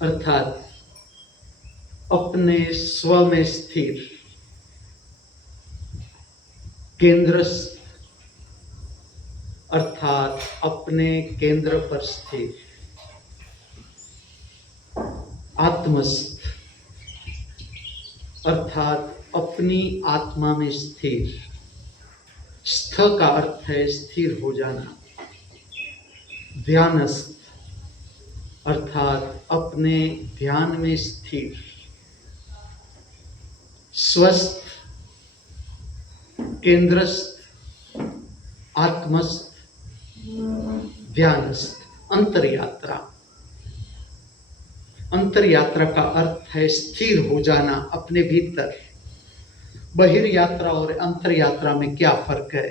अर्थात अपने स्व में स्थिर, केंद्रस्थ, अर्थात अपने केंद्र पर स्थिर, आत्मस्थ, अर्थात अपनी आत्मा में स्थिर। स्थ का अर्थ है स्थिर हो जाना। ध्यानस्थ, अर्थात अपने ध्यान में स्थिर। स्वस्थ, केंद्रस्थ, आत्मस्थ, ध्यानस्थ। अंतर यात्रा, अंतर यात्रा का अर्थ है स्थिर हो जाना अपने भीतर। बहिर्यात्रा और अंतर यात्रा में क्या फर्क है?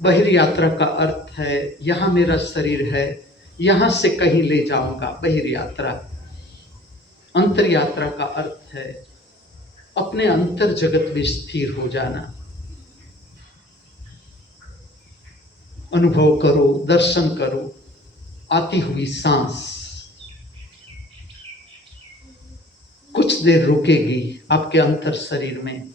बहिर्यात्रा का अर्थ है यहां मेरा शरीर है, यहां से कहीं ले जाऊंगा, बहिर्यात्रा। अंतर यात्रा का अर्थ है अपने अंतर जगत में स्थिर हो जाना। अनुभव करो, दर्शन करो, आती हुई सांस कुछ देर रुकेगी आपके अंतर शरीर में,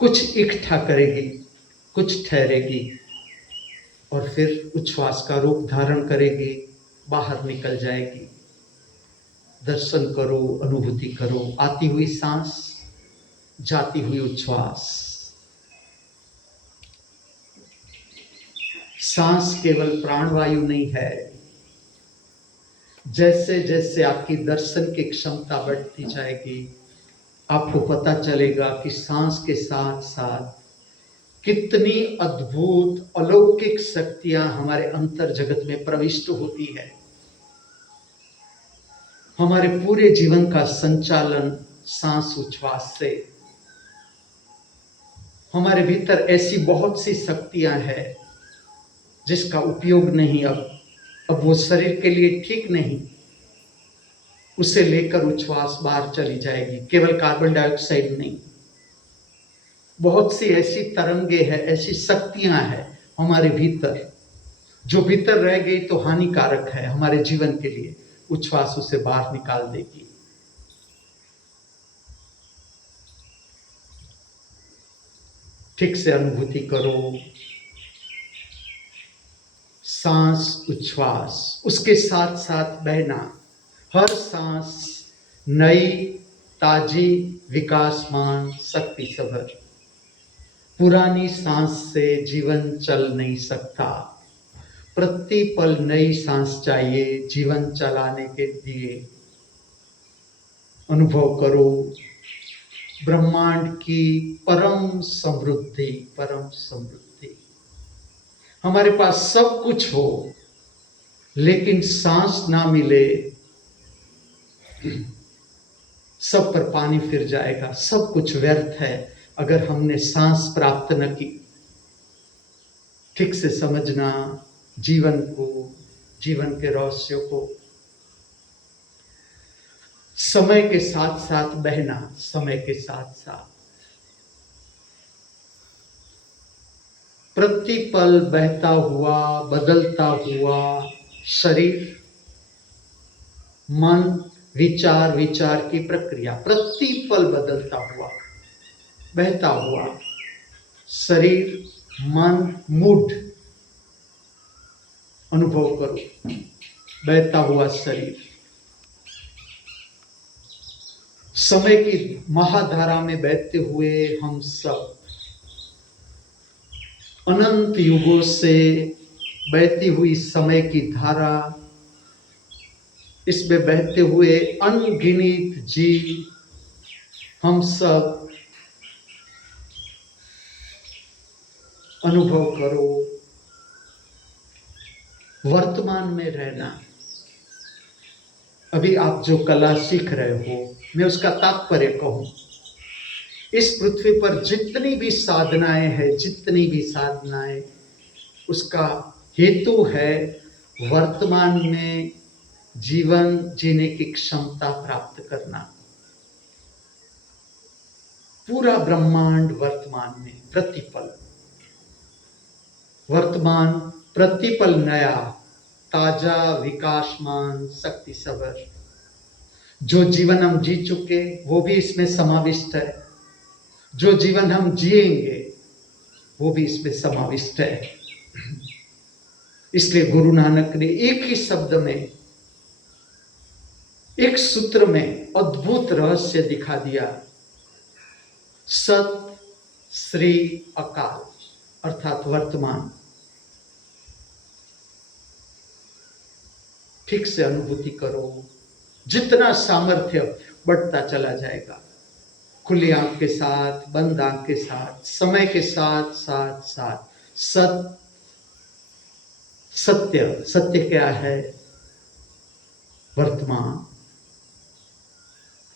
कुछ इकट्ठा करेगी, कुछ ठहरेगी और फिर उच्छ्वास का रूप धारण करेगी, बाहर निकल जाएगी। दर्शन करो, अनुभूति करो, आती हुई सांस, जाती हुई उच्छ्वास। सांस केवल प्राणवायु नहीं है। जैसे जैसे आपकी दर्शन की क्षमता बढ़ती जाएगी, आपको पता चलेगा कि सांस के साथ साथ कितनी अद्भुत अलौकिक शक्तियां हमारे अंतर जगत में प्रविष्ट होती है। हमारे पूरे जीवन का संचालन सांस उच्छ्वास से। हमारे भीतर ऐसी बहुत सी शक्तियां हैं जिसका उपयोग नहीं, अब वो शरीर के लिए ठीक नहीं। उसे लेकर उच्छ्वास बाहर चली जाएगी। केवल कार्बन डाइऑक्साइड नहीं, बहुत सी ऐसी तरंगे हैं, ऐसी शक्तियां हैं हमारे भीतर, जो भीतर रह गई तो हानिकारक है हमारे जीवन के लिए। उच्छ्वास उसे बाहर निकाल देगी। ठीक से अनुभूति करो, सांस उच्छ्वास, उसके साथ साथ बहना। हर सांस नई, ताजी, विकासमान, शक्ति सभर। पुरानी सांस से जीवन चल नहीं सकता। प्रति पल नई सांस चाहिए जीवन चलाने के लिए। अनुभव करो ब्रह्मांड की परम समृद्धि, परम समृद्धि। हमारे पास सब कुछ हो लेकिन सांस ना मिले, सब पर पानी फिर जाएगा, सब कुछ व्यर्थ है अगर हमने सांस प्राप्त न की। ठीक से समझना जीवन को, जीवन के रहस्यों को। समय के साथ साथ बहना, समय के साथ साथ प्रतिपल बहता हुआ, बदलता हुआ शरीर, मन, विचार, विचार की प्रक्रिया, प्रतिपल बदलता हुआ, बहता हुआ शरीर, मन, मूड। अनुभव करो बहता हुआ शरीर। समय की महाधारा में बहते हुए हम सब अनंत युगों से बहती हुई समय की धारा, इसमें बहते हुए अनगिनत जीव, हम सब अनुभव करो वर्तमान में रहना। अभी आप जो कला सीख रहे हो, मैं उसका तात्पर्य कहूं, इस पृथ्वी पर जितनी भी साधनाएं हैं, जितनी भी साधनाएं, उसका हेतु है वर्तमान में जीवन जीने की क्षमता प्राप्त करना। पूरा ब्रह्मांड वर्तमान में, प्रतिपल वर्तमान, प्रतिपल नया, ताजा विकासमान शक्ति सबर। जो जीवन हम जी चुके वो भी इसमें समाविष्ट है, जो जीवन हम जिएंगे वो भी इसमें समाविष्ट है। इसलिए गुरु नानक ने एक ही शब्द में, एक सूत्र में अद्भुत रहस्य दिखा दिया। सत श्री अकाल अर्थात वर्तमान। ठीक से अनुभूति करो, जितना सामर्थ्य बढ़ता चला जाएगा। खुली आंख के साथ, बंद आंख के साथ, समय के साथ साथ साथ सत्य। सत्य क्या है? वर्तमान।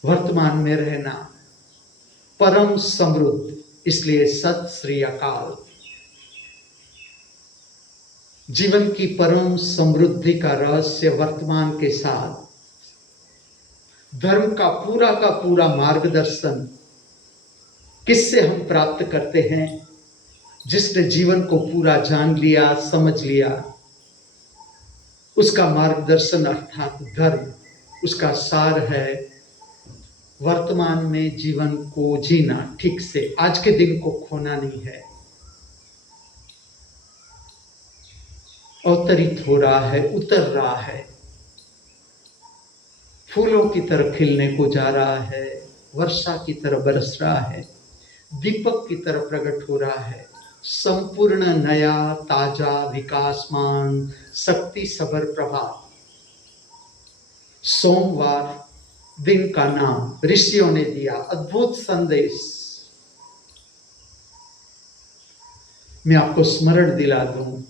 वर्तमान में रहना परम समृद्ध, इसलिए सत श्री अकाल। जीवन की परम समृद्धि का रहस्य वर्तमान के साथ धर्म का पूरा मार्गदर्शन किससे हम प्राप्त करते हैं? जिसने जीवन को पूरा जान लिया, समझ लिया, उसका मार्गदर्शन अर्थात धर्म, उसका सार है वर्तमान में जीवन को जीना ठीक से। आज के दिन को खोना नहीं है। अवतरित हो रहा है, उतर रहा है, फूलों की तरह खिलने को जा रहा है, वर्षा की तरह बरस रहा है, दीपक की तरह प्रकट हो रहा है। संपूर्ण नया ताजा विकासमान शक्ति सबर प्रभात। सोमवार दिन का नाम ऋषियों ने दिया, अद्भुत संदेश। मैं आपको स्मरण दिला दूं,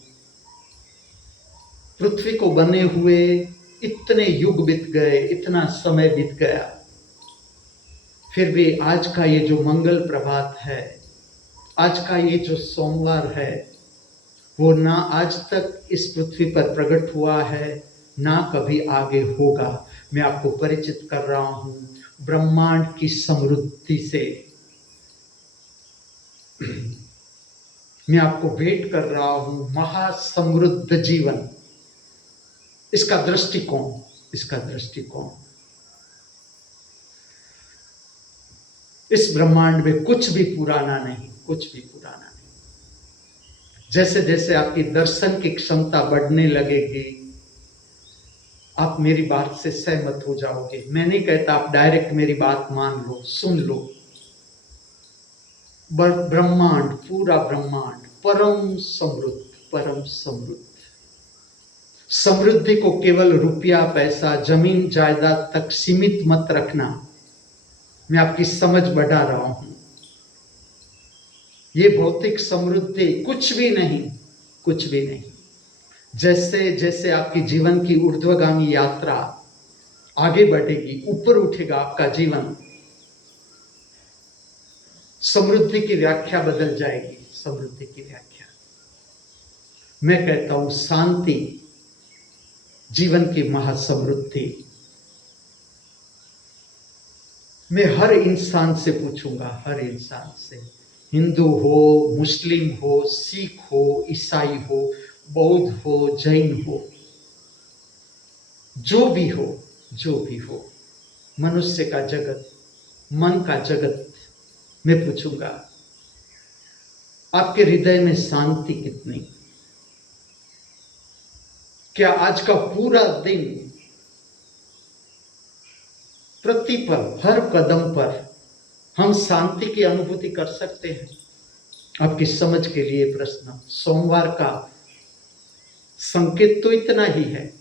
पृथ्वी को बने हुए इतने युग बीत गए, इतना समय बीत गया, फिर भी आज का ये जो मंगल प्रभात है, आज का ये जो सोमवार है, वो ना आज तक इस पृथ्वी पर प्रकट हुआ है, ना कभी आगे होगा। मैं आपको परिचित कर रहा हूं ब्रह्मांड की समृद्धि से। मैं आपको भेंट कर रहा हूं महासमृद्ध जीवन। इसका दृष्टिकोण, इस ब्रह्मांड में कुछ भी पुराना नहीं, कुछ भी पुराना नहीं। जैसे जैसे आपकी दर्शन की क्षमता बढ़ने लगेगी, आप मेरी बात से सहमत हो जाओगे। मैं नहीं कहता आप डायरेक्ट मेरी बात मान लो, सुन लो। ब्रह्मांड, पूरा ब्रह्मांड परम समृद्ध, परम समृद्ध। समृद्धि को केवल रुपया, पैसा, जमीन जायदाद तक सीमित मत रखना। मैं आपकी समझ बढ़ा रहा हूं। ये भौतिक समृद्धि कुछ भी नहीं, कुछ भी नहीं। जैसे जैसे आपकी जीवन की ऊर्ध्वगामी यात्रा आगे बढ़ेगी, ऊपर उठेगा आपका जीवन, समृद्धि की व्याख्या बदल जाएगी। समृद्धि की व्याख्या, मैं कहता हूं शांति, जीवन की महासमृद्धि। मैं हर इंसान से पूछूंगा, हर इंसान से, हिंदू हो, मुस्लिम हो, सिख हो, ईसाई हो, बौद्ध हो, जैन हो, जो भी हो, जो भी हो, मनुष्य का जगत, मन का जगत, मैं पूछूंगा आपके हृदय में शांति कितनी? क्या आज का पूरा दिन, प्रतिपल, हर कदम पर हम शांति की अनुभूति कर सकते हैं? आपकी समझ के लिए प्रश्न। सोमवार का संकेत तो इतना ही है।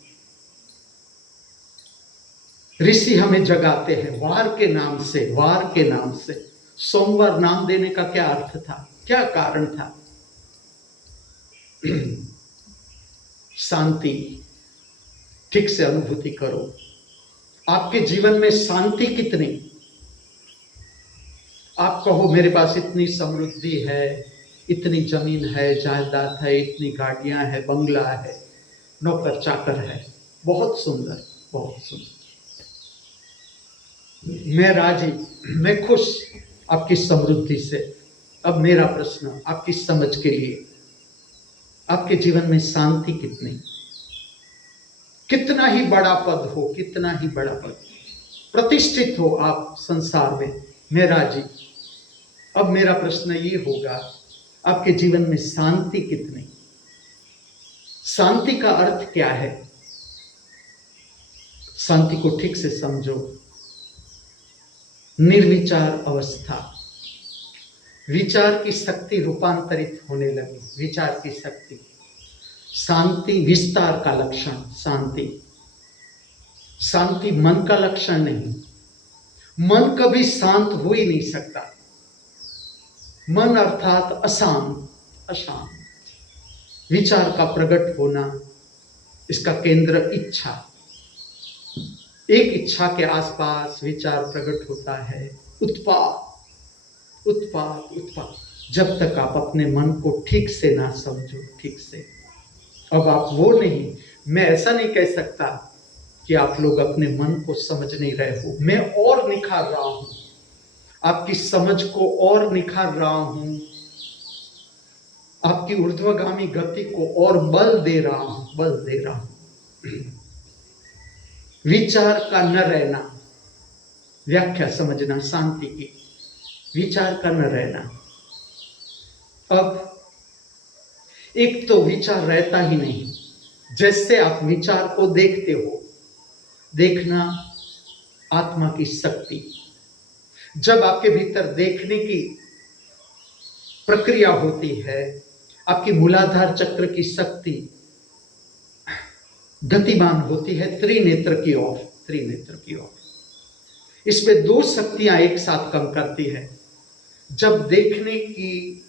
ऋषि हमें जगाते हैं वार के नाम से, वार के नाम से। सोमवार नाम देने का क्या अर्थ था, क्या कारण था? शांति, ठीक से अनुभूति करो। आपके जीवन में शांति कितनी? आप कहो मेरे पास इतनी समृद्धि है, इतनी जमीन है, जायदाद है, इतनी गाड़ियां है, बंगला है, नौकर चाकर है, बहुत सुंदर, बहुत सुंदर। मैं राजी, मैं खुश आपकी समृद्धि से। अब मेरा प्रश्न आपकी समझ के लिए, आपके जीवन में शांति कितनी? कितना ही बड़ा पद हो, कितना ही बड़ा पद, प्रतिष्ठित हो आप संसार में, मेरा जी, अब मेरा प्रश्न ये होगा, आपके जीवन में शांति कितनी? शांति का अर्थ क्या है? शांति को ठीक से समझो। निर्विचार अवस्था, विचार की शक्ति रूपांतरित होने लगी, विचार की शक्ति। शांति विस्तार का लक्षण, शांति। शांति मन का लक्षण नहीं, मन कभी शांत हो ही नहीं सकता। मन अर्थात अशांत, अशांत। विचार का प्रकट होना, इसका केंद्र इच्छा। एक इच्छा के आसपास विचार प्रकट होता है। उत्पाद, उत्पाद, उत्पाद। जब तक आप अपने मन को ठीक से ना समझो, ठीक से। अब आप वो नहीं, मैं ऐसा नहीं कह सकता कि आप लोग अपने मन को समझ नहीं रहे हो। मैं और निखार रहा हूं, आपकी समझ को और निखार रहा हूं, आपकी ऊर्ध्वगामी गति को और बल दे रहा हूं, बल दे रहा हूं। विचार का न रहना, व्याख्या समझना शांति की। विचार का न रहना। अब एक तो विचार रहता ही नहीं, जैसे आप विचार को देखते हो, देखना आत्मा की शक्ति। जब आपके भीतर देखने की प्रक्रिया होती है, आपकी मूलाधार चक्र की शक्ति गतिमान होती है त्रिनेत्र की ओर, त्रिनेत्र की ओर। इसमें दो शक्तियां एक साथ काम करती है। जब देखने की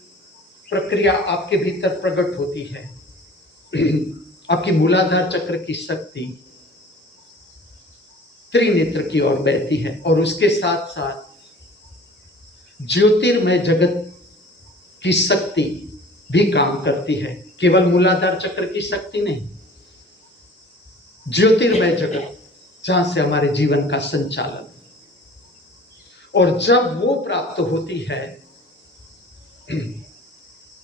प्रक्रिया आपके भीतर प्रकट होती है, आपकी मूलाधार चक्र की शक्ति त्रिनेत्र की ओर बहती है, और उसके साथ साथ ज्योतिर्मय जगत की शक्ति भी काम करती है। केवल मूलाधार चक्र की शक्ति नहीं, ज्योतिर्मय जगत, जहां से हमारे जीवन का संचालन। और जब वो प्राप्त होती है,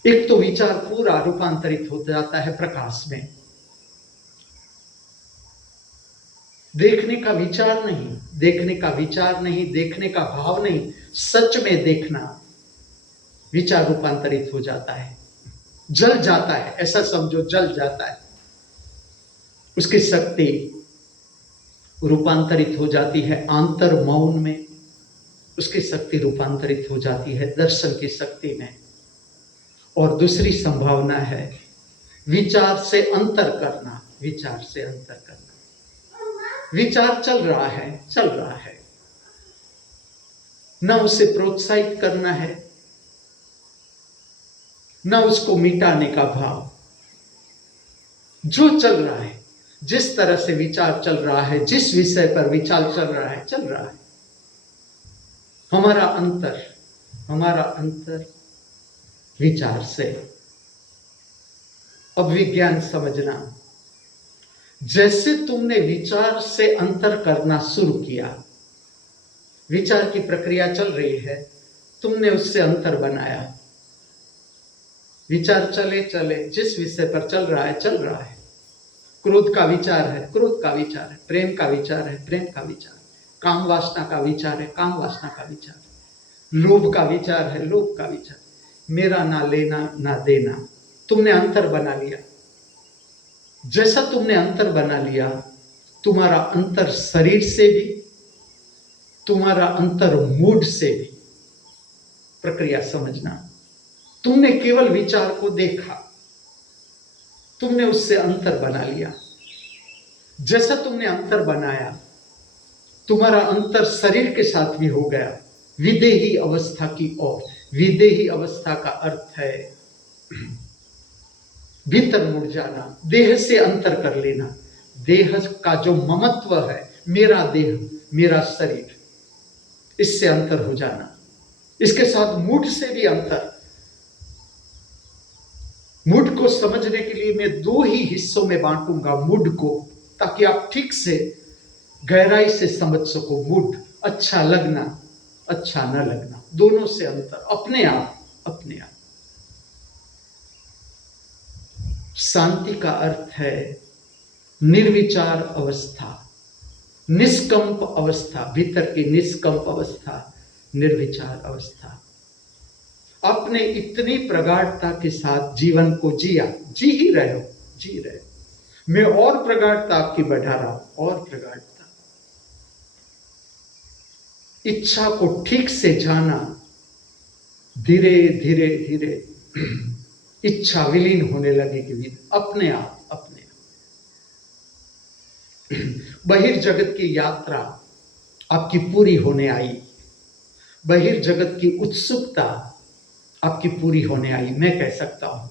एक तो विचार पूरा रूपांतरित हो जाता है प्रकाश में। देखने का विचार नहीं, देखने का विचार नहीं, देखने का भाव नहीं, सच में देखना, विचार रूपांतरित हो जाता है, जल जाता है, ऐसा समझो, जल जाता है। उसकी शक्ति रूपांतरित हो जाती है आंतर मौन में, उसकी शक्ति रूपांतरित हो जाती है दर्शन की शक्ति में। और दूसरी संभावना है विचार से अंतर करना, विचार से अंतर करना। विचार चल रहा है, चल रहा है, ना उसे प्रोत्साहित करना है, ना उसको मिटाने का भाव। जो चल रहा है, जिस तरह से विचार चल रहा है, जिस विषय पर विचार चल रहा है, चल रहा है। हमारा अंतर, हमारा अंतर विचार से। अब विज्ञान समझना, जैसे तुमने विचार से अंतर करना शुरू किया, विचार की प्रक्रिया चल रही है, तुमने उससे अंतर बनाया। विचार चले चले, जिस विषय पर चल रहा है, चल रहा है। क्रोध का विचार है, क्रोध का विचार है। प्रेम का विचार है, प्रेम का विचार। काम वासना का विचार है, काम वासना का विचार। लोभ का विचार है, लोभ का विचार। मेरा ना लेना ना देना, तुमने अंतर बना लिया। जैसा तुमने अंतर बना लिया, तुम्हारा अंतर शरीर से भी, तुम्हारा अंतर मूड से भी। प्रक्रिया समझना, तुमने केवल विचार को देखा, तुमने उससे अंतर बना लिया। जैसा तुमने अंतर बनाया, तुम्हारा अंतर शरीर के साथ भी हो गया, विदेही अवस्था की ओर। विदेही अवस्था का अर्थ है भीतर मुड़ जाना, देह से अंतर कर लेना। देह का जो ममत्व है, मेरा देह, मेरा शरीर, इससे अंतर हो जाना। इसके साथ मूड से भी अंतर। मूड को समझने के लिए मैं दो ही हिस्सों में बांटूंगा मूड को, ताकि आप ठीक से गहराई से समझ सको। मूड, अच्छा लगना, अच्छा न लगना, दोनों से अंतर, अपने आप, अपने आप। शांति का अर्थ है निर्विचार अवस्था, निष्कंप अवस्था, भीतर की निष्कंप अवस्था, निर्विचार अवस्था। आपने इतनी प्रगाढ़ता के साथ जीवन को जिया, जी ही रहे हो, जी रहे हो। मैं और प्रगाढ़ता आपकी बढ़ा रहा हूं, और प्रगाढ़ता। इच्छा को ठीक से जाना, धीरे धीरे धीरे इच्छा विलीन होने लगेगी अपने आप, अपने आप। बहिर्जगत की यात्रा आपकी पूरी होने आई, बहिर्जगत की उत्सुकता आपकी पूरी होने आई, मैं कह सकता हूं।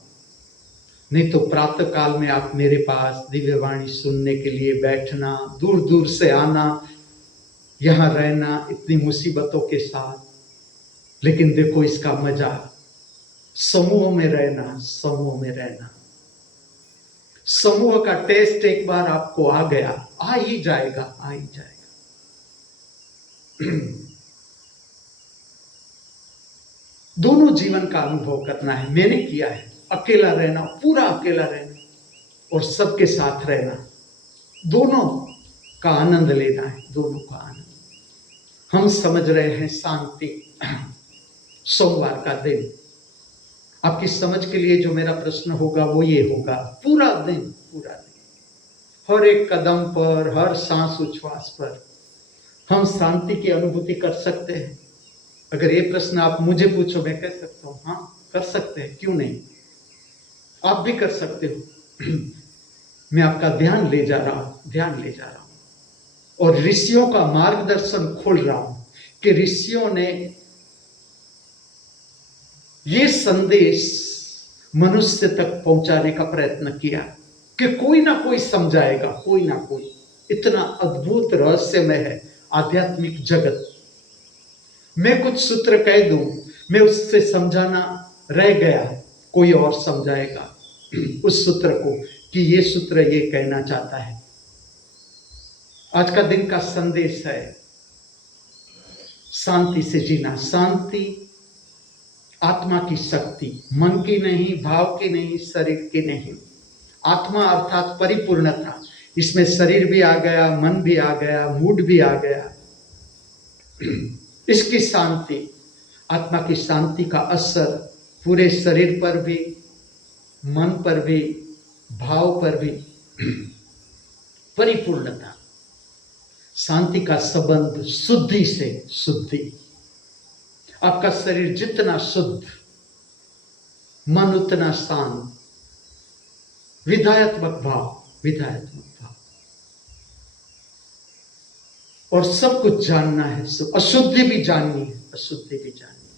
नहीं तो प्रातः काल में आप मेरे पास दिव्यवाणी सुनने के लिए बैठना, दूर दूर से आना, यहां रहना इतनी मुसीबतों के साथ, लेकिन देखो इसका मजा, समूह में रहना, समूह में रहना। समूह का टेस्ट एक बार आपको आ गया, आ ही जाएगा, आ ही जाएगा। दोनों जीवन का अनुभव करना है, मैंने किया है। अकेला रहना, पूरा अकेला रहना, और सबके साथ रहना, दोनों का आनंद लेना है, दोनों का आनंद। हम समझ रहे हैं शांति, सोमवार का दिन। आपकी समझ के लिए जो मेरा प्रश्न होगा वो ये होगा, पूरा दिन, पूरा दिन, हर एक कदम पर, हर सांस उच्छ्वास पर हम शांति की अनुभूति कर सकते हैं? अगर ये प्रश्न आप मुझे पूछो, मैं कह सकता हूं हाँ, कर सकते हैं, क्यों नहीं, आप भी कर सकते हो। मैं आपका ध्यान ले जा रहा हूं, ध्यान ले जा रहा हूं, और ऋषियों का मार्गदर्शन खोल रहा हूं कि ऋषियों ने ये संदेश मनुष्य तक पहुंचाने का प्रयत्न किया कि कोई ना कोई समझाएगा, कोई ना कोई। इतना अद्भुत रहस्यमय है आध्यात्मिक जगत। मैं कुछ सूत्र कह दूं, मैं उससे समझाना रह गया, कोई और समझाएगा उस सूत्र को कि ये सूत्र ये कहना चाहता है। आज का दिन का संदेश है शांति से जीना। शांति आत्मा की शक्ति, मन की नहीं, भाव की नहीं, शरीर की नहीं। आत्मा अर्थात परिपूर्णता, इसमें शरीर भी आ गया, मन भी आ गया, मूड भी आ गया। इसकी शांति, आत्मा की शांति का असर पूरे शरीर पर भी, मन पर भी, भाव पर भी। परिपूर्णता, शांति का संबंध शुद्धि से, शुद्धि। आपका शरीर जितना शुद्ध, मन उतना शांत, विधायत्मक भाव, विधायत्मक भाव। और सब कुछ जानना है, सब अशुद्धि भी जाननी है, अशुद्धि भी जाननी है,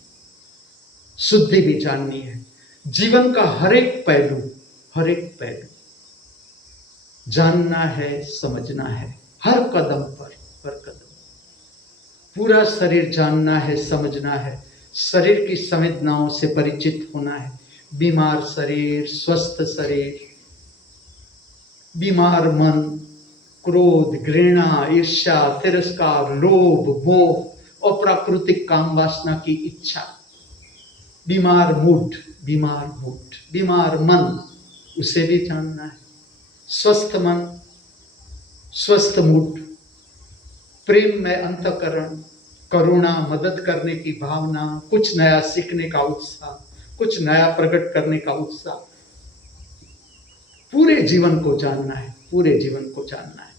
शुद्धि भी जाननी है। जीवन का हर एक पहलू, हर एक पहलू जानना है, समझना है, हर कदम पर, हर कदम। पूरा शरीर जानना है, समझना है, शरीर की संवेदनाओं से परिचित होना है। बीमार शरीर, स्वस्थ शरीर, बीमार मन, क्रोध, घृणा, ईर्ष्या, तिरस्कार, लोभ, मोह, अप्राकृतिक काम वासना की इच्छा। बीमार मूड, बीमार मूड, बीमार मन, उसे भी जानना है। स्वस्थ मन, स्वस्थ मूड, प्रेम में अंतःकरण, करुणा, मदद करने की भावना, कुछ नया सीखने का उत्साह, कुछ नया प्रकट करने का उत्साह। पूरे जीवन को जानना है, पूरे जीवन को जानना है।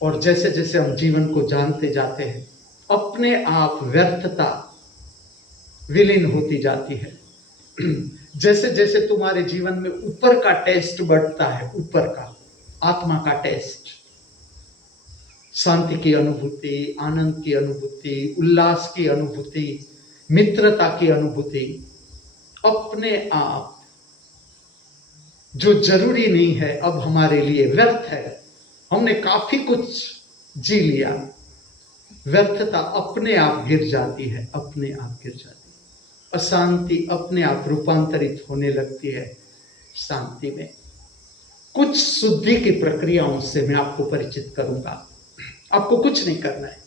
और जैसे जैसे हम जीवन को जानते जाते हैं, अपने आप व्यर्थता विलीन होती जाती है। जैसे जैसे तुम्हारे जीवन में ऊपर का टेस्ट बढ़ता है, ऊपर का आत्मा का टेस्ट, शांति की अनुभूति, आनंद की अनुभूति, उल्लास की अनुभूति, मित्रता की अनुभूति, अपने आप जो जरूरी नहीं है अब हमारे लिए, व्यर्थ है, हमने काफी कुछ जी लिया, व्यर्थता अपने आप गिर जाती है, अपने आप गिर जाती है। अशांति अपने आप रूपांतरित होने लगती है शांति में। कुछ शुद्धि की प्रक्रियाओं से मैं आपको परिचित करूंगा। आपको कुछ नहीं करना है,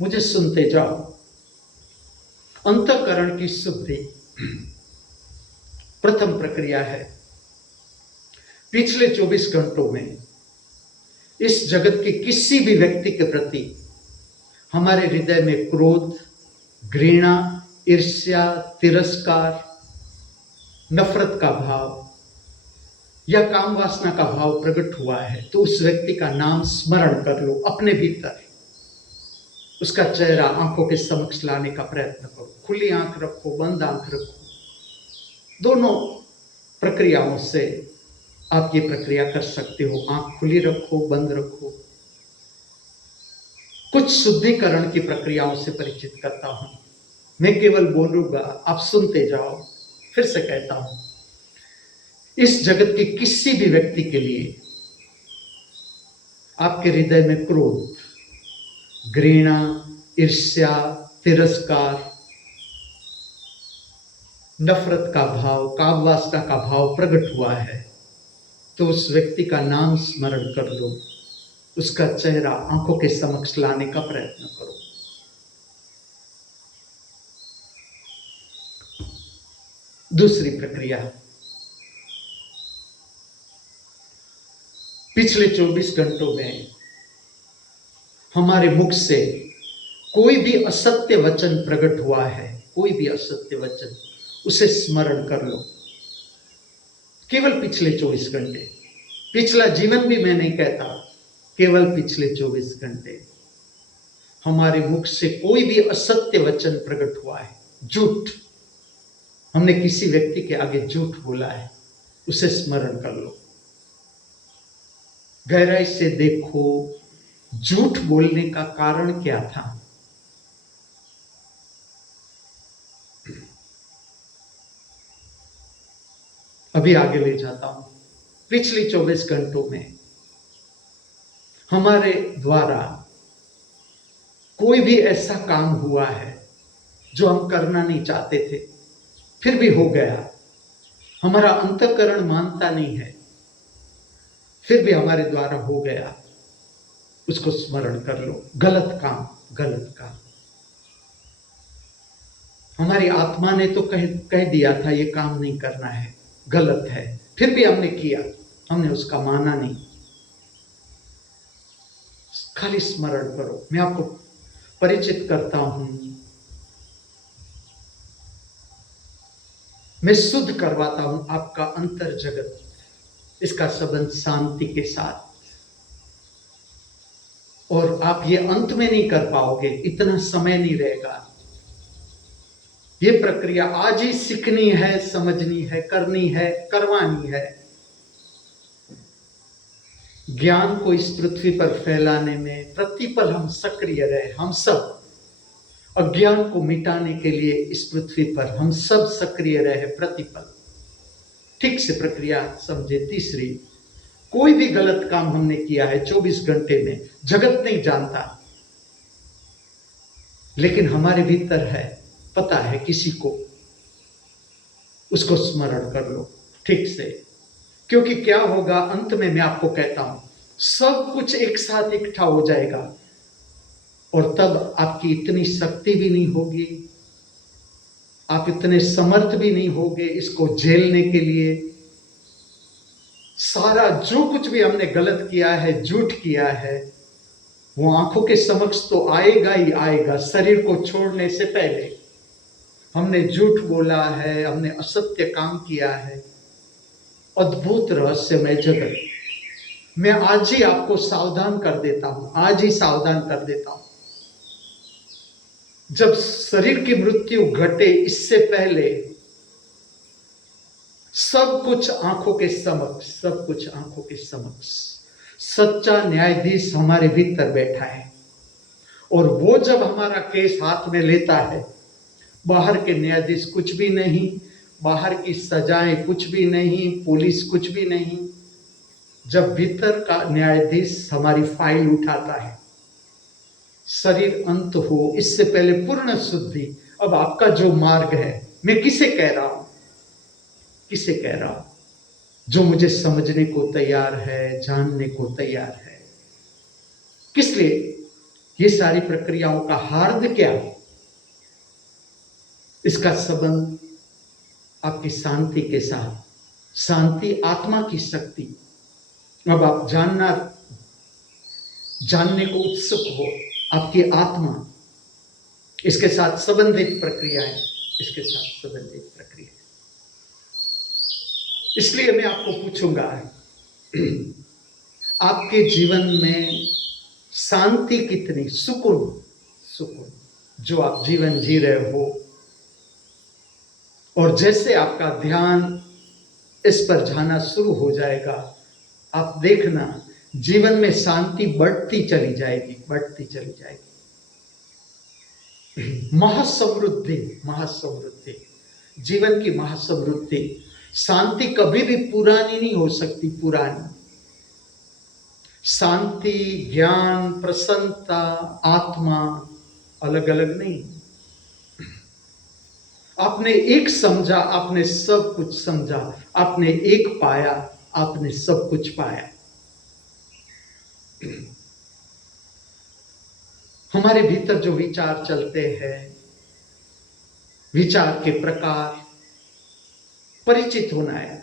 मुझे सुनते जाओ। अंतःकरण की शुद्धि प्रथम प्रक्रिया है। पिछले 24 घंटों में इस जगत के किसी भी व्यक्ति के प्रति हमारे हृदय में क्रोध, घृणा, ईर्ष्या, तिरस्कार, नफरत का भाव या काम वासना का भाव प्रकट हुआ है, तो उस व्यक्ति का नाम स्मरण कर लो अपने भीतर। उसका चेहरा आंखों के समक्ष लाने का प्रयत्न करो। खुली आंख रखो, बंद आंख रखो, दोनों प्रक्रियाओं से आप ये प्रक्रिया कर सकते हो। आंख खुली रखो, बंद रखो। कुछ शुद्धिकरण की प्रक्रियाओं से परिचित करता हूं। मैं केवल बोलूंगा, आप सुनते जाओ। फिर से कहता हूं, इस जगत के किसी भी व्यक्ति के लिए आपके हृदय में क्रोध, घृणा, ईर्ष्या, तिरस्कार, नफरत का भाव, काम वासना का भाव प्रकट हुआ है, तो उस व्यक्ति का नाम स्मरण कर लो। उसका चेहरा आंखों के समक्ष लाने का प्रयत्न करो। दूसरी प्रक्रिया, पिछले 24 घंटों में हमारे मुख से कोई भी असत्य वचन प्रकट हुआ है, कोई भी असत्य वचन, उसे स्मरण कर लो। केवल पिछले 24 घंटे, पिछला जीवन भी मैं नहीं कहता, केवल पिछले 24 घंटे हमारे मुख से कोई भी असत्य वचन प्रकट हुआ है, झूठ, हमने किसी व्यक्ति के आगे झूठ बोला है, उसे स्मरण कर लो। गहराई से देखो, झूठ बोलने का कारण क्या था। अभी आगे ले जाता हूं। पिछले 24 घंटों में हमारे द्वारा कोई भी ऐसा काम हुआ है जो हम करना नहीं चाहते थे, फिर भी हो गया। हमारा अंतःकरण मानता नहीं है, फिर भी हमारे द्वारा हो गया, उसको स्मरण कर लो। गलत काम, गलत काम। हमारी आत्मा ने तो कह दिया था ये काम नहीं करना है, गलत है, फिर भी हमने किया, हमने उसका माना नहीं। खाली स्मरण करो। मैं आपको परिचित करता हूं, मैं शुद्ध करवाता हूं आपका अंतर जगत। इसका संबंध शांति के साथ, और आप ये अंत में नहीं कर पाओगे, इतना समय नहीं रहेगा। ये प्रक्रिया आज ही सीखनी है, समझनी है, करनी है, करवानी है। ज्ञान को इस पृथ्वी पर फैलाने में प्रतिपल हम सक्रिय रहे। हम सब अज्ञान को मिटाने के लिए इस पृथ्वी पर हम सब सक्रिय रहे प्रतिपल। ठीक से प्रक्रिया समझे। तीसरी, कोई भी गलत काम हमने किया है 24 घंटे में, जगत नहीं जानता, लेकिन हमारे भीतर है, पता है किसी को, उसको स्मरण कर लो ठीक से। क्योंकि क्या होगा, अंत में मैं आपको कहता हूं, सब कुछ एक साथ इकट्ठा हो जाएगा, और तब आपकी इतनी शक्ति भी नहीं होगी, आप इतने समर्थ भी नहीं होगे इसको झेलने के लिए। सारा जो कुछ भी हमने गलत किया है, झूठ किया है, वो आंखों के समक्ष तो आएगा ही आएगा। शरीर को छोड़ने से पहले हमने झूठ बोला है, हमने असत्य काम किया है। अद्भुत रहस्यमय जगत। मैं आज ही आपको सावधान कर देता हूं, आज ही सावधान कर देता हूं। जब शरीर की मृत्यु घटे, इससे पहले सब कुछ आंखों के समक्ष, सब कुछ आंखों के समक्ष सच्चा न्यायाधीश हमारे भीतर बैठा है, और वो जब हमारा केस हाथ में लेता है, बाहर के न्यायाधीश कुछ भी नहीं, बाहर की सजाएं कुछ भी नहीं, पुलिस कुछ भी नहीं। जब भीतर का न्यायाधीश हमारी फाइल उठाता है, शरीर अंत हो, इससे पहले पूर्ण शुद्धि। अब आपका जो मार्ग है, मैं किसे कह रहा हूं, किसे कह रहा हूं? जो मुझे समझने को तैयार है, जानने को तैयार है। किस लिए ये सारी प्रक्रियाओं का हार्द क्या? इसका संबंध आपकी शांति के साथ। शांति आत्मा की शक्ति। अब आप जानना जानने को उत्सुक हो, आपकी आत्मा, इसके साथ संबंधित प्रक्रियाएं, इसके साथ संबंधित प्रक्रिया। इसलिए मैं आपको पूछूंगा, आपके जीवन में शांति कितनी, सुकून जो आप जीवन जी रहे हो, और जैसे आपका ध्यान इस पर जाना शुरू हो जाएगा, आप देखना जीवन में शांति बढ़ती चली जाएगी। महासमृद्धि, जीवन की महासमृद्धि। शांति कभी भी पुरानी नहीं हो सकती। पुरानी शांति, ज्ञान, प्रसन्नता, आत्मा अलग अलग नहीं। आपने एक समझा, आपने सब कुछ समझा। आपने एक पाया, आपने सब कुछ पाया। हमारे भीतर जो विचार चलते हैं, विचार के प्रकार, परिचित होना है।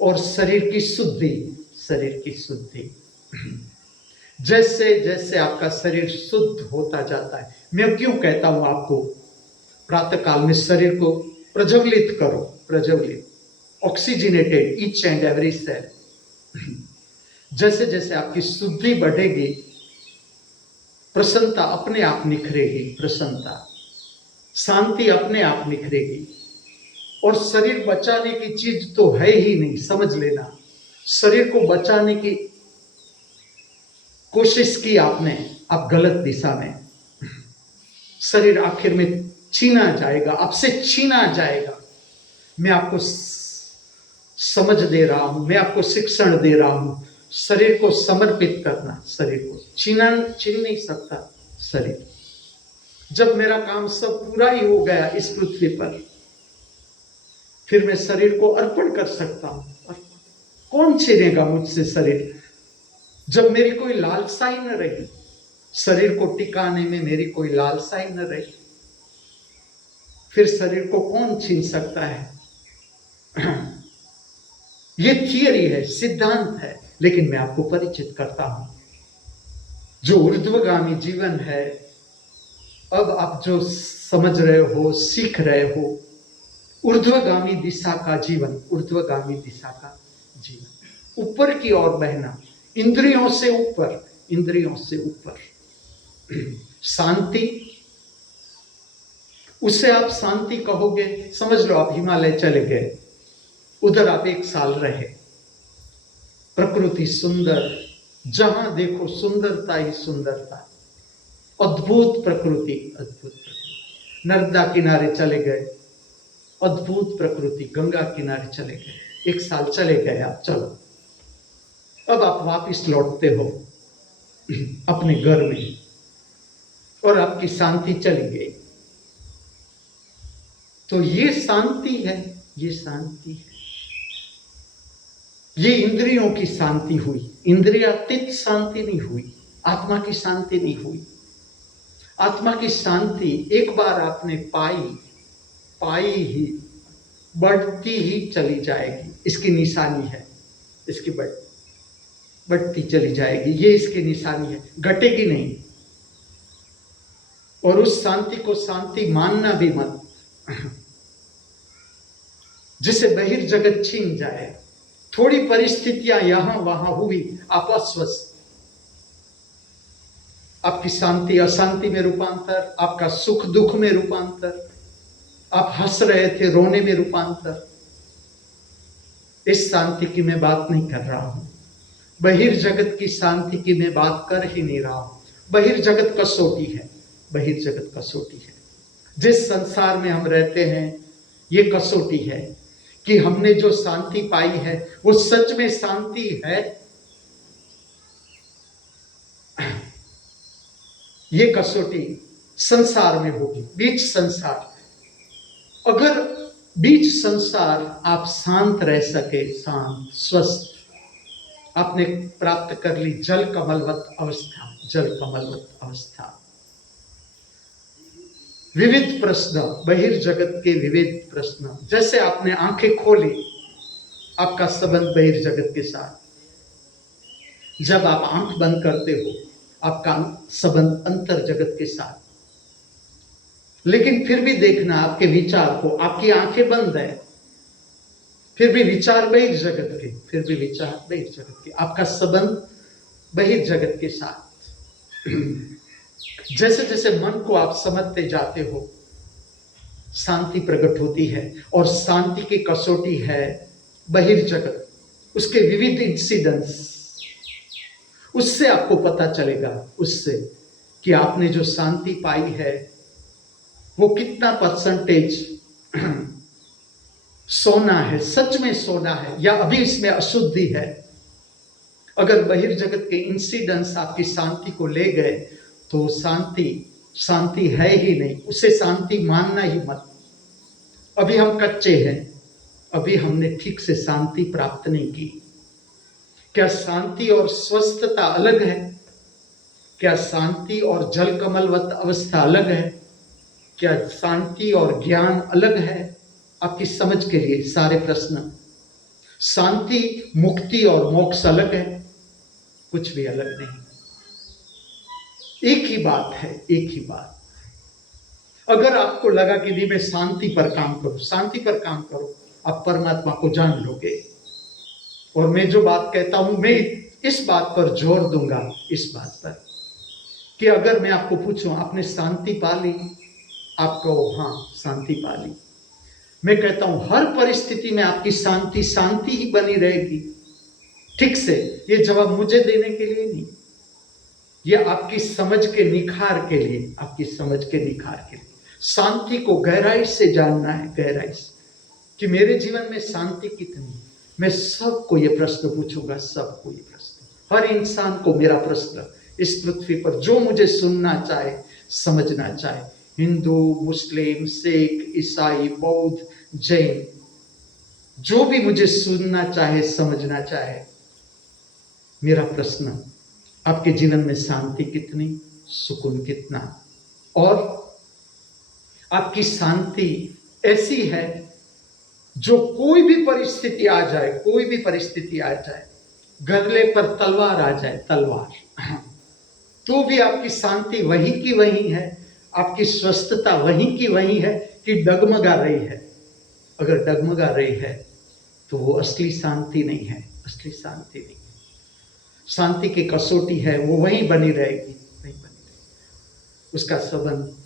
और शरीर की शुद्धि। जैसे जैसे आपका शरीर शुद्ध होता जाता है, मैं क्यों कहता हूं आपको प्रातः काल में शरीर को प्रज्वलित करो, oxygenated each and every cell. जैसे जैसे आपकी शुद्धि बढ़ेगी, प्रसन्नता अपने आप निखरेगी, शांति अपने आप निखरेगी। और शरीर बचाने की चीज तो है ही नहीं, समझ लेना। शरीर को बचाने की कोशिश की आपने, आप गलत दिशा में। शरीर आखिर में छीना जाएगा, आपसे छीना जाएगा। मैं आपको समझ दे रहा हूं, मैं आपको शिक्षण दे रहा हूं। शरीर को समर्पित करना, शरीर को छीन नहीं सकता शरीर। जब मेरा काम सब पूरा ही हो गया इस पृथ्वी पर, फिर मैं शरीर को अर्पण कर सकता हूं। कौन छीनेगा मुझसे शरीर? जब मेरी कोई लालसा ही न रही, शरीर को टिकाने में मेरी कोई लालसा ही न रही, फिर शरीर को कौन छीन सकता है? ये थियरी है, सिद्धांत है, लेकिन मैं आपको परिचित करता हूं। जो ऊर्ध्वगामी जीवन है, अब आप जो समझ रहे हो, सीख रहे हो, ऊर्ध्वगामी दिशा का जीवन, ऊपर की ओर बहना, इंद्रियों से ऊपर। शांति, उसे आप शांति कहोगे। समझ लो आप हिमालय चले गए, उधर आप 1 साल रहे, प्रकृति सुंदर, जहां देखो सुंदरता ही सुंदरता, अद्भुत प्रकृति। नर्मदा किनारे चले गए, अद्भुत प्रकृति, गंगा किनारे चले गए, 1 साल चले गए आप। चलो, अब आप वापस लौटते हो अपने घर में, और आपकी शांति चली गई। तो ये शांति है, ये इंद्रियों की शांति हुई। इंद्रियातीत शांति नहीं हुई, आत्मा की शांति नहीं हुई। आत्मा की शांति एक बार आपने पाई ही बढ़ती ही चली जाएगी। इसकी निशानी है, इसकी बढ़ती चली जाएगी, ये इसकी निशानी है, घटेगी नहीं। और उस शांति को शांति मानना भी मत, जिसे बहिर्जगत छीन जाए। थोड़ी परिस्थितियां यहां वहां हुई, आप अस्वस्थ, आपकी शांति अशांति में रूपांतर, आपका सुख दुख में रूपांतर, आप हंस रहे थे रोने में रूपांतर। इस शांति की मैं बात नहीं कर रहा हूं, बहिर्जगत की शांति की मैं बात कर ही नहीं रहा हूं। बहिर्जगत कसौटी है, जिस संसार में हम रहते हैं, ये कसौटी है कि हमने जो शांति पाई है वो सच में शांति है। ये कसौटी संसार में होगी, बीच संसार। अगर बीच संसार आप शांत रह सके, शांत स्वस्थ, आपने प्राप्त कर ली जल कमलवत अवस्था। विविध प्रश्न, बहिर्जगत के विविध प्रश्न, जैसे आपने आंखें खोली, आपका संबंध बहिर्जगत के साथ, जब आप आंख बंद करते हो, आपका संबंध अंतर जगत के साथ, लेकिन फिर भी देखना आपके विचार को, आपकी आंखें बंद है, फिर भी विचार बहिर्जगत के, फिर भी विचार बहिर्जगत के, आपका संबंध बहिर्जगत के साथ। जैसे जैसे मन को आप समझते जाते हो, शांति प्रकट होती है, और शांति की कसौटी है बहिर्जगत, उसके विविध इंसिडेंट्स, उससे आपको पता चलेगा, उससे कि आपने जो शांति पाई है वो कितना परसेंटेज सोना है, सच में सोना है, या अभी इसमें अशुद्धि है। अगर बहिर्जगत के इंसिडेंट्स आपकी शांति को ले गए तो शांति है ही नहीं, उसे शांति मानना ही मत। अभी हम कच्चे हैं, अभी हमने ठीक से शांति प्राप्त नहीं की। क्या शांति और स्वस्थता अलग है? क्या शांति और जल कमलवत अवस्था अलग है? क्या शांति और ज्ञान अलग है? आपकी समझ के लिए सारे प्रश्न। शांति, मुक्ति और मोक्ष अलग है? कुछ भी अलग नहीं, एक ही बात है, एक ही बात। अगर आपको लगा कि नहीं मैं शांति पर काम करूं, शांति पर काम करो, आप परमात्मा को जान लोगे। और मैं जो बात कहता हूं, मैं इस बात पर जोर दूंगा, इस बात पर कि अगर मैं आपको पूछूं आपने शांति पा ली, आप कहो हाँ शांति पा ली, मैं कहता हूं हर परिस्थिति में आपकी शांति ही बनी रहेगी। ठीक से, ये जवाब मुझे देने के लिए नहीं, ये आपकी समझ के निखार के लिए, आपकी समझ के निखार के लिए। शांति को गहराई से जानना है, गहराई से, कि मेरे जीवन में शांति कितनी। मैं सबको ये प्रश्न पूछूंगा, सबको ये प्रश्न, हर इंसान को मेरा प्रश्न इस पृथ्वी पर, जो मुझे सुनना चाहे, समझना चाहे, हिंदू, मुस्लिम, सिख, ईसाई, बौद्ध, जैन, जो भी मुझे सुनना चाहे, समझना चाहे, मेरा प्रश्न, आपके जीवन में शांति कितनी, सुकून कितना, और आपकी शांति ऐसी है जो कोई भी परिस्थिति आ जाए, कोई भी परिस्थिति आ जाए, गले पर तलवार आ जाए, तलवार, तो भी आपकी शांति वही की वही है, आपकी स्वस्थता वही की वही है कि डगमगा रही है। अगर डगमगा रही है तो वो असली शांति नहीं है, असली शांति नहीं है। शांति की कसौटी है, वो वहीं बनी रहेगी, वहीं बनी रहेगी। उसका संबंध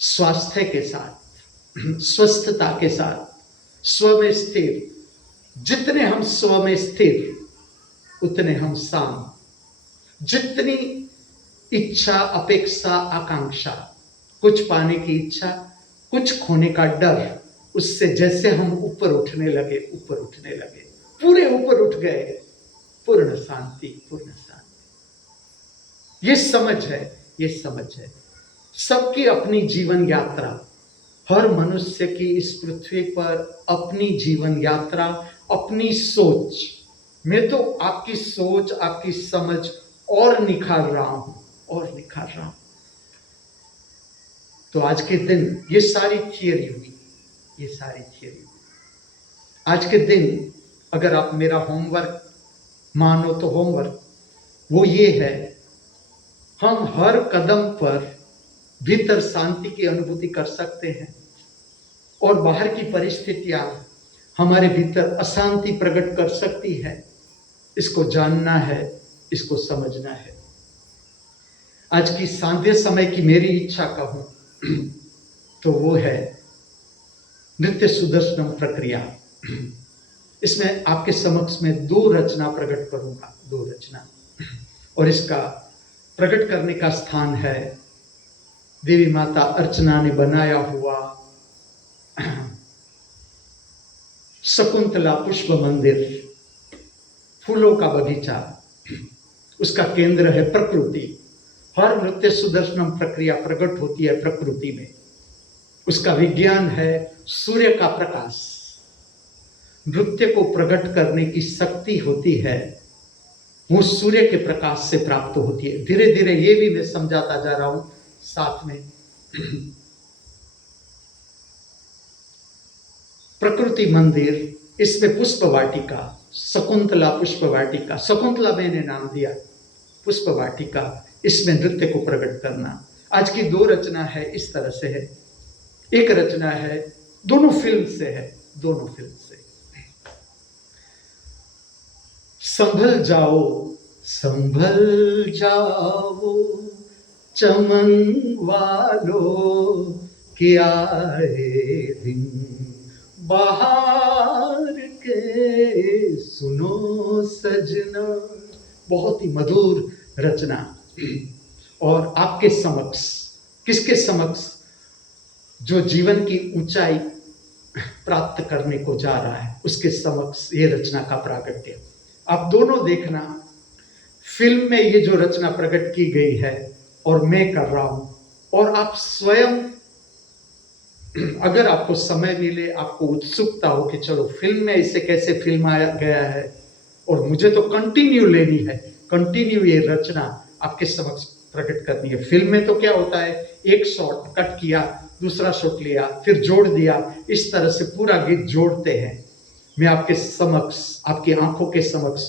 स्वास्थ्य के साथ, स्वस्थता के साथ, स्व में स्थिर। जितने हम स्व में स्थिर, उतने हम शांत। जितनी इच्छा, अपेक्षा, आकांक्षा, कुछ पाने की इच्छा, कुछ खोने का डर, उससे जैसे हम ऊपर उठने लगे, ऊपर उठने लगे, पूरे ऊपर उठ गए, पूर्ण शांति, पूर्ण शांति। ये समझ है, ये समझ है। सबकी अपनी जीवन यात्रा, हर मनुष्य की इस पृथ्वी पर अपनी जीवन यात्रा, अपनी सोच। मैं तो आपकी सोच, आपकी समझ और निखार रहा हूं, और निखार रहा हूं। तो आज के दिन ये सारी थियरी हुई, ये सारी थियरी हुई। आज के दिन अगर आप मेरा होमवर्क मानो तो होमवर्क वो ये है, हम हर कदम पर भीतर शांति की अनुभूति कर सकते हैं, और बाहर की परिस्थितियां हमारे भीतर अशांति प्रकट कर सकती है। इसको जानना है, इसको समझना है। आज की सांध्य समय की मेरी इच्छा कहूं तो वो है नित्य सुदर्शनम प्रक्रिया। इसमें आपके समक्ष में 2 रचना प्रकट करूंगा, 2 रचना, और इसका प्रकट करने का स्थान है देवी माता अर्चना ने बनाया हुआ शकुंतला पुष्प मंदिर, फूलों का बगीचा। उसका केंद्र है प्रकृति। हर नृत्य सुदर्शनम प्रक्रिया प्रकट होती है प्रकृति में। उसका विज्ञान है सूर्य का प्रकाश। नृत्य को प्रकट करने की शक्ति होती है, वो सूर्य के प्रकाश से प्राप्त होती है। धीरे धीरे ये भी मैं समझाता जा रहा हूं साथ में। प्रकृति मंदिर, इसमें पुष्प वाटिका, शकुंतला पुष्प वाटिका, शकुंतला मैंने नाम दिया, पुष्प वाटिका, इसमें नृत्य को प्रकट करना। आज की 2 रचना है इस तरह से है। एक रचना है, दोनों फिल्म से है, दोनों फिल्म से। संभल जाओ, संभल जाओ चमन वालों के आए दिन बाहर के, सुनो सजना। बहुत ही मधुर रचना। और आपके समक्ष, किसके समक्ष? जो जीवन की ऊंचाई प्राप्त करने को जा रहा है, उसके समक्ष ये रचना का प्राकट्य। आप दोनों देखना, फिल्म में ये जो रचना प्रकट की गई है और मैं कर रहा हूं, और आप स्वयं अगर आपको समय मिले, आपको उत्सुकता हो कि चलो फिल्म में इसे कैसे फिल्माया गया है और मुझे तो कंटिन्यू लेनी है, कंटिन्यू ये रचना आपके समक्ष प्रकट करनी है। फिल्म में तो क्या होता है, एक शॉट कट किया, दूसरा शॉट लिया, फिर जोड़ दिया, इस तरह से पूरा गीत जोड़ते हैं। मैं आपके समक्ष, आपकी आंखों के समक्ष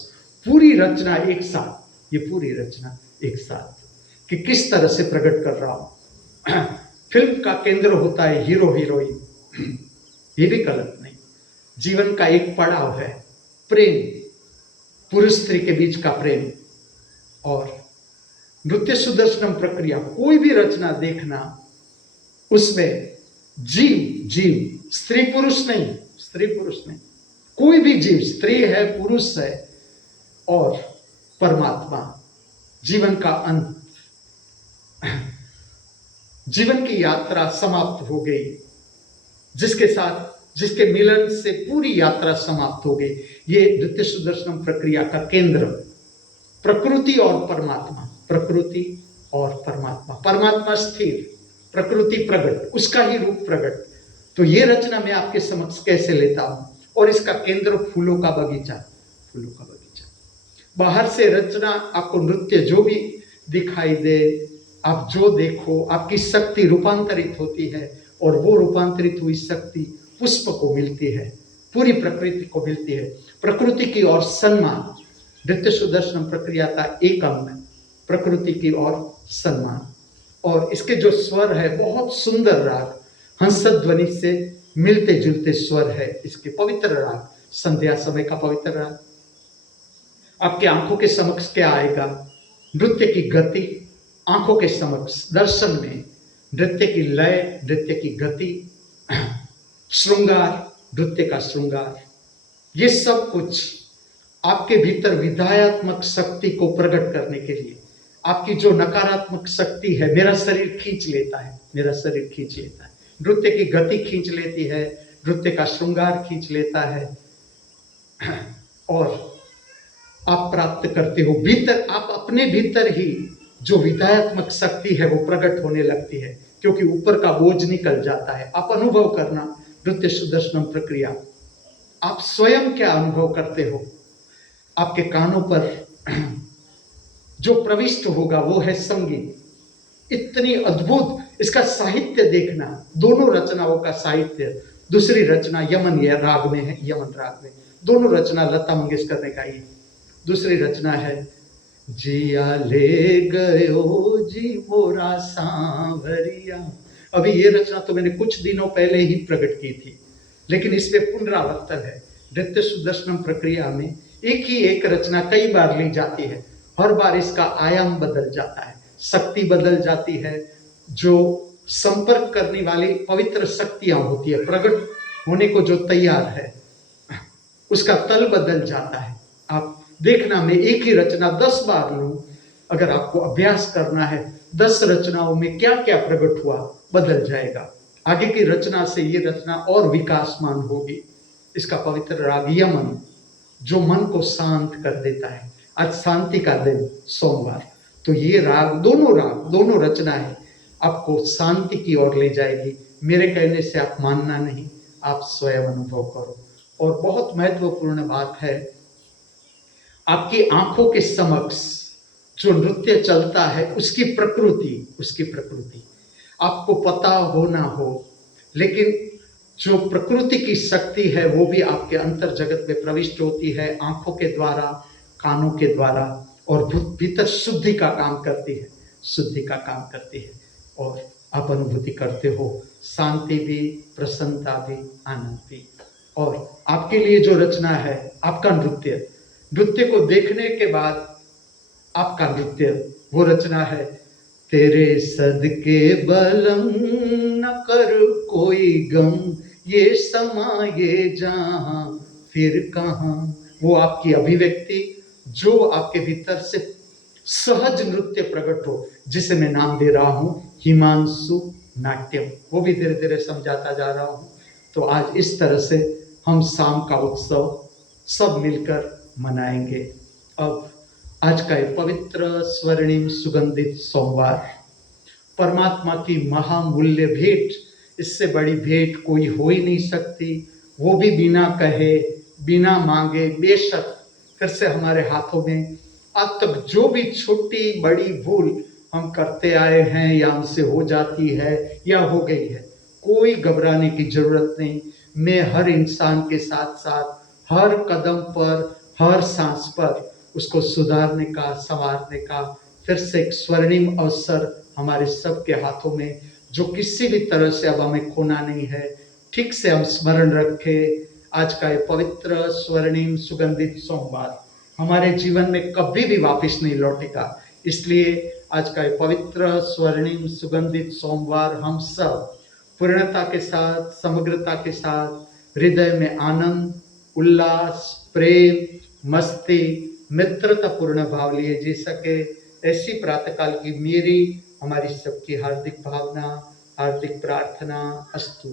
पूरी रचना एक साथ, ये पूरी रचना एक साथ कि किस तरह से प्रकट कर रहा हूं। फिल्म का केंद्र होता है हीरो हीरोइन, ये भी गलत नहीं। जीवन का एक पड़ाव है प्रेम, पुरुष स्त्री के बीच का प्रेम। और नृत्य सुदर्शनम प्रक्रिया, कोई भी रचना देखना, उसमें जीव जीव, स्त्री पुरुष नहीं, स्त्री पुरुष नहीं, कोई भी जीव, स्त्री है पुरुष है और परमात्मा, जीवन का अंत, जीवन की यात्रा समाप्त हो गई, जिसके साथ, जिसके मिलन से पूरी यात्रा समाप्त हो गई। ये नृत्य सुदर्शनम प्रक्रिया का केंद्र प्रकृति और परमात्मा, प्रकृति और परमात्मा, परमात्मा स्थिर, प्रकृति प्रकट, उसका ही रूप प्रकट। तो ये रचना मैं आपके समक्ष कैसे लेता हूं, और इसका केंद्र फूलों का बगीचा, फूलों का बगीचा। बाहर से रचना आपको नृत्य जो भी दिखाई दे, आप जो देखो, आपकी शक्ति रूपांतरित होती है, और वो रूपांतरित हुई शक्ति पुष्प को मिलती है, पूरी प्रकृति को मिलती है। प्रकृति की ओर सम्मान, नृत्य सुदर्शनम प्रक्रिया का एक अंग, प्रकृति की ओर सम्मान। और इसके जो स्वर है, बहुत सुंदर राग, हंसध्वनि से मिलते जुलते स्वर है इसके, पवित्र राग, संध्या समय का पवित्र राग। आपके आंखों के समक्ष क्या आएगा? नृत्य की गति आंखों के समक्ष, दर्शन में नृत्य की लय, नृत्य की गति, श्रृंगार, नृत्य का श्रृंगार, ये सब कुछ आपके भीतर विधायात्मक शक्ति को प्रकट करने के लिए, आपकी जो नकारात्मक शक्ति है, मेरा शरीर खींच लेता है, मेरा शरीर खींच लेता है, नृत्य की गति खींच लेती है, नृत्य का श्रृंगार खींच लेता है, और आप प्राप्त करते हो भीतर, आप अपने भीतर ही जो विधायात्मक शक्ति है वो प्रकट होने लगती है, क्योंकि ऊपर का बोझ निकल जाता है। आप अनुभव करना नृत्य सुदर्शनम प्रक्रिया, आप स्वयं क्या अनुभव करते हो? आपके कानों पर जो प्रविष्ट होगा वो है संगीत। इतनी अद्भुत, इसका साहित्य देखना, दोनों रचनाओं का साहित्य। दूसरी रचना यमन राग में है, यमन राग में, दोनों रचना लता मंगेशकर ने गाई। दूसरी रचना है जिया ले गयो जी मोरा सांवरिया। अभी ये रचना तो मैंने कुछ दिनों पहले ही प्रकट की थी, लेकिन इसमें पुनरावर्तन है। नृत्य सुदर्शनम प्रक्रिया में एक ही एक रचना कई बार ली जाती है, हर बार इसका आयाम बदल जाता है, शक्ति बदल जाती है, जो संपर्क करने वाली पवित्र शक्तियां होती है, प्रकट होने को जो तैयार है, उसका तल बदल जाता है। आप देखना, मैं एक ही रचना 10 बार लूं, अगर आपको अभ्यास करना है 10 रचनाओं में क्या क्या प्रकट हुआ, बदल जाएगा। आगे की रचना से ये रचना और विकासमान होगी। इसका पवित्र राग यमन, जो मन को शांत कर देता है। आज शांति का दिन, सोमवार, तो ये राग, दोनों रचनाएं आपको शांति की ओर ले जाएगी। मेरे कहने से आप मानना नहीं, आप स्वयं अनुभव करो। और बहुत महत्वपूर्ण बात है, आपकी आंखों के समक्ष जो नृत्य चलता है उसकी प्रकृति, आपको पता हो ना हो, लेकिन जो प्रकृति की शक्ति है वो भी आपके अंतर जगत में प्रविष्ट होती है, आंखों के द्वारा, कानों के द्वारा, और भीतर शुद्धि का काम करती है, शुद्धि का काम करती है। और आप अनुभूति करते हो शांति भी, प्रसन्नता भी, आनंद भी। और आपके लिए जो रचना है आपका नृत्य, नृत्य को देखने के बाद आपका नृत्य, वो रचना है, तेरे सदके बलम न कर कोई गम, ये समा ये जहां फिर कहां। वो आपकी अभिव्यक्ति जो आपके भीतर से सहज नृत्य प्रकट हो, जिसे मैं नाम दे रहा हूं हिमांशु नाट्यम, वो भी धीरे धीरे समझाता जा रहा हूं। तो आज इस तरह से हम शाम का उत्सव सब मिलकर मनाएंगे। अब आज का ये पवित्र स्वर्णिम सुगंधित सोमवार, परमात्मा की महामूल्य भेंट, इससे बड़ी भेंट कोई हो ही नहीं सकती। वो भी बिना कहे, बिना मांगे, बेशक फिर से हमारे हाथों में आज तक जो भी छोटी बड़ी भूल हम करते आए हैं या हमसे हो जाती है या हो गई है, कोई घबराने की जरूरत नहीं। मैं हर इंसान के साथ साथ हर कदम पर, हर सांस पर उसको सुधारने का, संवारने का फिर से एक स्वर्णिम अवसर हमारे सबके हाथों में, जो किसी भी तरह से अब हमें खोना नहीं है। ठीक से हम स्मरण रखें, आज का ये पवित्र स्वर्णिम सुगंधित सोमवार हमारे जीवन में कभी भी वापस नहीं लौटेगा। इसलिए आज का ये पवित्र स्वर्णिम सुगंधित सोमवार हम सब पूर्णता के साथ, समग्रता के साथ, हृदय में आनंद, उल्लास, प्रेम, मस्ती, मित्रतापूर्ण भाव लिए जी सके, ऐसी प्रातःकाल की मेरी, हमारी सबकी हार्दिक भावना, हार्दिक प्रार्थना अस्तु।